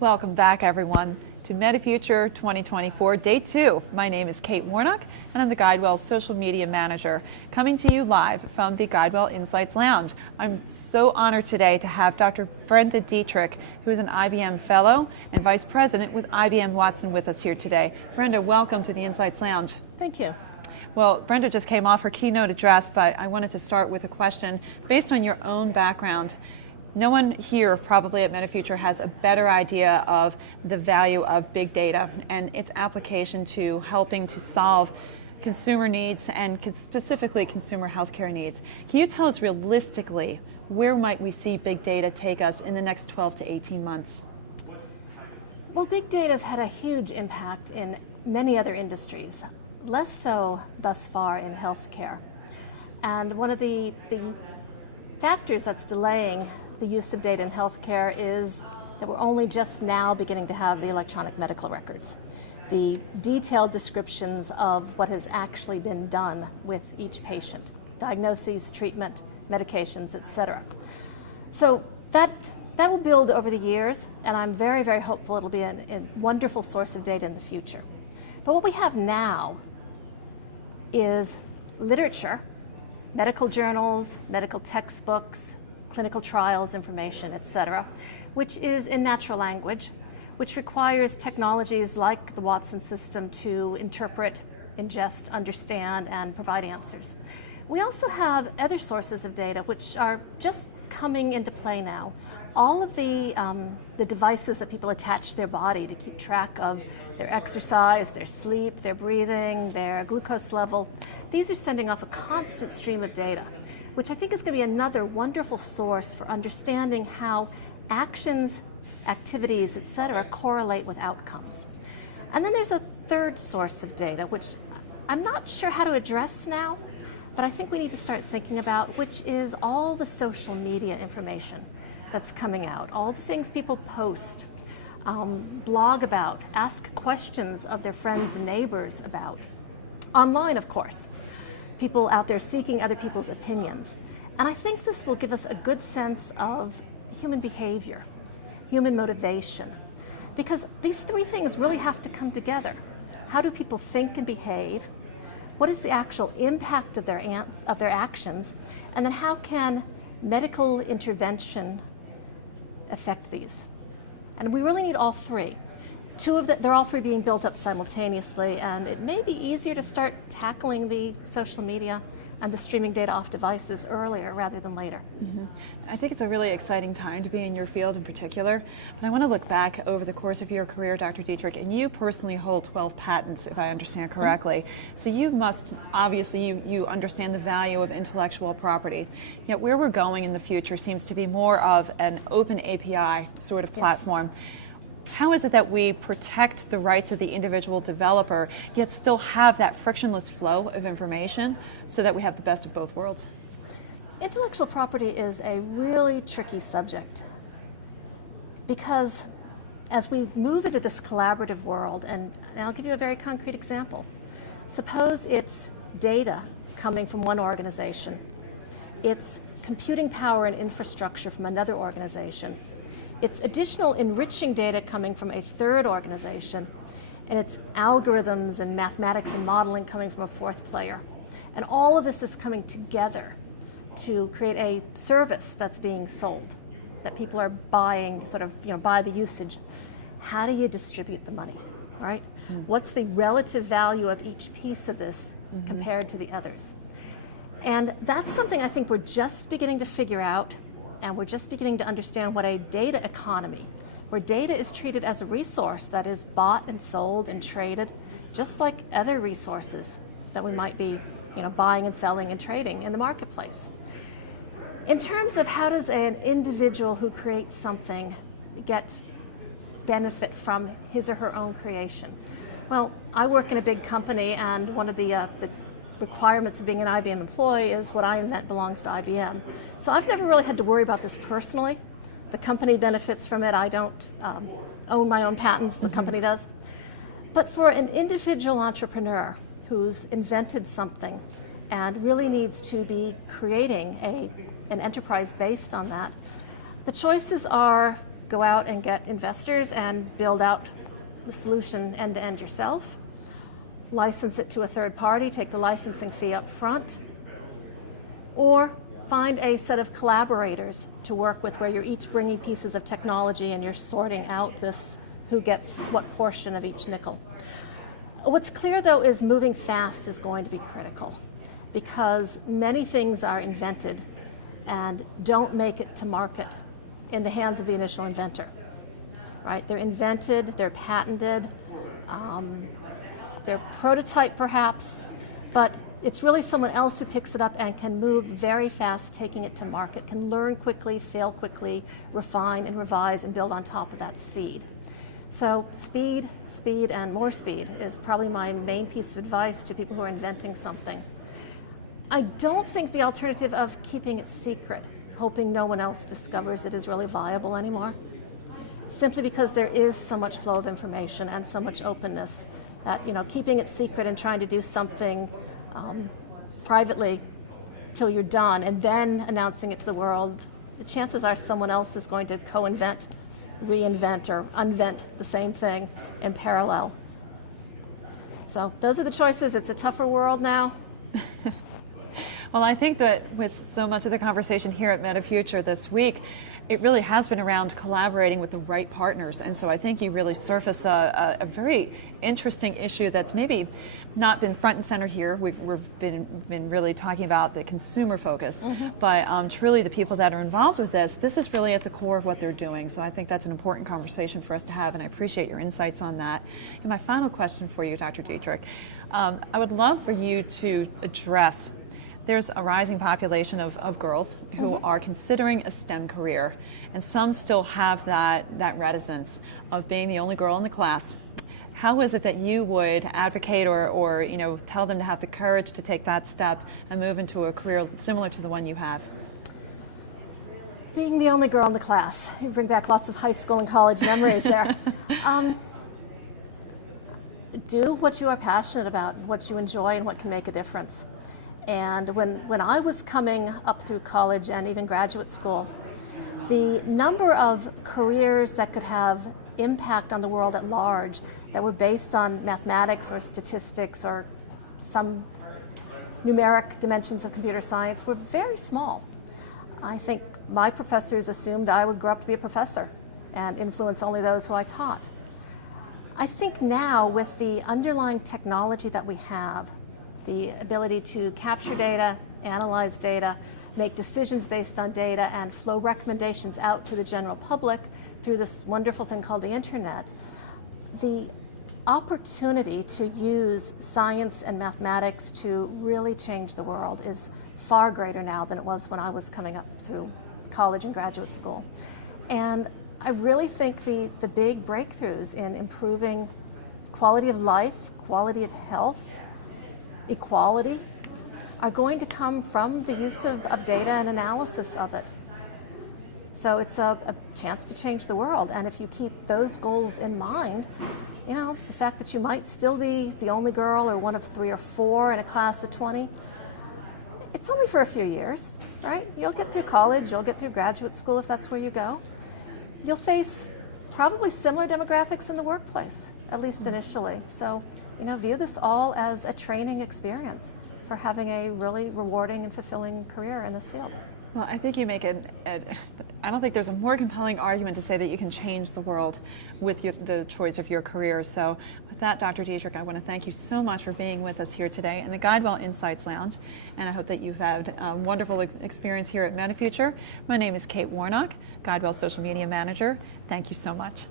Welcome back, everyone, to MediFuture 2024, Day 2. My name is Kate Warnock, and I'm the GuideWell Social Media Manager, coming to you live from the GuideWell Insights Lounge. I'm so honored today to have Dr. Brenda Dietrich, who is an IBM Fellow and Vice President with IBM Watson, with us here today. Brenda, welcome to the Insights Lounge. Thank you. Well, Brenda just came off her keynote address, but I wanted to start with a question based on your own background. No one here probably at MediFuture has a better idea of the value of big data and its application to helping to solve consumer needs and specifically consumer healthcare needs. Can you tell us realistically, where might we see big data take us in the next 12 to 18 months? Well, big data has had a huge impact in many other industries, less so thus far in healthcare. And one of the factors that's delaying the use of data in healthcare is that we're only just now beginning to have the electronic medical records, the detailed descriptions of what has actually been done with each patient, diagnoses, treatment, medications, etc. So that will build over the years, and I'm very, very hopeful it'll be a wonderful source of data in the future. But what we have now is literature, medical journals, medical textbooks, clinical trials information, etc., which is in natural language, which requires technologies like the Watson system to interpret, ingest, understand, and provide answers. We also have other sources of data which are just coming into play now. All of the devices that people attach to their body to keep track of their exercise, their sleep, their breathing, their glucose level, these are sending off a constant stream of data, which I think is going to be another wonderful source for understanding how actions, activities, etc., correlate with outcomes. And then there's a third source of data, which I'm not sure how to address now, but I think we need to start thinking about, which is all the social media information that's coming out, all the things people post, blog about, ask questions of their friends and neighbors about. Online, of course. People out there seeking other people's opinions. And I think this will give us a good sense of human behavior, human motivation, because these three things really have to come together. How do people think and behave? What is the actual impact of their actions? And then how can medical intervention affect these? And we really need all three. They're all three being built up simultaneously, and it may be easier to start tackling the social media and the streaming data off devices earlier rather than later. Mm-hmm. I think it's a really exciting time to be in your field in particular, but I want to look back over the course of your career, Dr. Dietrich, and you personally hold 12 patents, if I understand correctly. Mm-hmm. So you must, obviously, you understand the value of intellectual property. Yet where we're going in the future seems to be more of an open API sort of platform. Yes. How is it that we protect the rights of the individual developer, yet still have that frictionless flow of information so that we have the best of both worlds? Intellectual property is a really tricky subject because as we move into this collaborative world, and I'll give you a very concrete example. Suppose it's data coming from one organization. It's computing power and infrastructure from another organization. It's additional enriching data coming from a third organization, and it's algorithms and mathematics and modeling coming from a fourth player. And all of this is coming together to create a service that's being sold, that people are buying, sort of, by the usage. How do you distribute the money, right? Mm-hmm. What's the relative value of each piece of this compared to the others? And that's something I think we're just beginning to figure out. And we're just beginning to understand what a data economy, where data is treated as a resource that is bought and sold and traded, just like other resources that we might be buying and selling and trading in the marketplace. In terms of how does an individual who creates something get benefit from his or her own creation? Well, I work in a big company, and one of the requirements of being an IBM employee is what I invent belongs to IBM. So I've never really had to worry about this personally. The company benefits from it. I don't own my own patents, the company does. But for an individual entrepreneur who's invented something and really needs to be creating an enterprise based on that, the choices are go out and get investors and build out the solution end to end yourself, license it to a third party, take the licensing fee up front, or find a set of collaborators to work with where you're each bringing pieces of technology and you're sorting out this who gets what portion of each nickel. What's clear, though, is moving fast is going to be critical because many things are invented and don't make it to market in the hands of the initial inventor. Right? They're invented, they're patented, they're prototyped perhaps, but it's really someone else who picks it up and can move very fast taking it to market, can learn quickly, fail quickly, refine and revise and build on top of that seed. So speed, speed, and more speed is probably my main piece of advice to people who are inventing something. I don't think the alternative of keeping it secret, hoping no one else discovers it, is really viable anymore. Simply because there is so much flow of information and so much openness that, keeping it secret and trying to do something privately till you're done and then announcing it to the world, the chances are someone else is going to co-invent, reinvent, or unvent the same thing in parallel. So those are the choices. It's a tougher world now. Well, I think that with so much of the conversation here at MediFuture this week, it really has been around collaborating with the right partners. And so I think you really surface a very interesting issue that's maybe not been front and center here. We've been really talking about the consumer focus, but truly the people that are involved with this is really at the core of what they're doing. So I think that's an important conversation for us to have, and I appreciate your insights on that. And my final question for you, Dr. Dietrich, I would love for you to address there's a rising population of girls who are considering a STEM career, and some still have that reticence of being the only girl in the class. How is it that you would advocate or tell them to have the courage to take that step and move into a career similar to the one you have? Being the only girl in the class, you bring back lots of high school and college memories there. Do what you are passionate about, what you enjoy, and what can make a difference. And when I was coming up through college and even graduate school, the number of careers that could have impact on the world at large that were based on mathematics or statistics or some numeric dimensions of computer science were very small. I think my professors assumed I would grow up to be a professor and influence only those who I taught. I think now with the underlying technology that we have, the ability to capture data, analyze data, make decisions based on data, and flow recommendations out to the general public through this wonderful thing called the internet, the opportunity to use science and mathematics to really change the world is far greater now than it was when I was coming up through college and graduate school. And I really think the big breakthroughs in improving quality of life, quality of health, equality are going to come from the use of data and analysis of it. So it's a chance to change the world. And if you keep those goals in mind, the fact that you might still be the only girl or one of 3 or 4 in a class of 20, it's only for a few years, right? You'll get through college, you'll get through graduate school if that's where you go. You'll face probably similar demographics in the workplace, at least initially. So, view this all as a training experience for having a really rewarding and fulfilling career in this field. Well, I think you make I don't think there's a more compelling argument to say that you can change the world with the choice of your career. So with that, Dr. Dietrich, I want to thank you so much for being with us here today in the GuideWell Insights Lounge. And I hope that you've had a wonderful experience here at MediFuture. My name is Kate Warnock, GuideWell Social Media Manager. Thank you so much.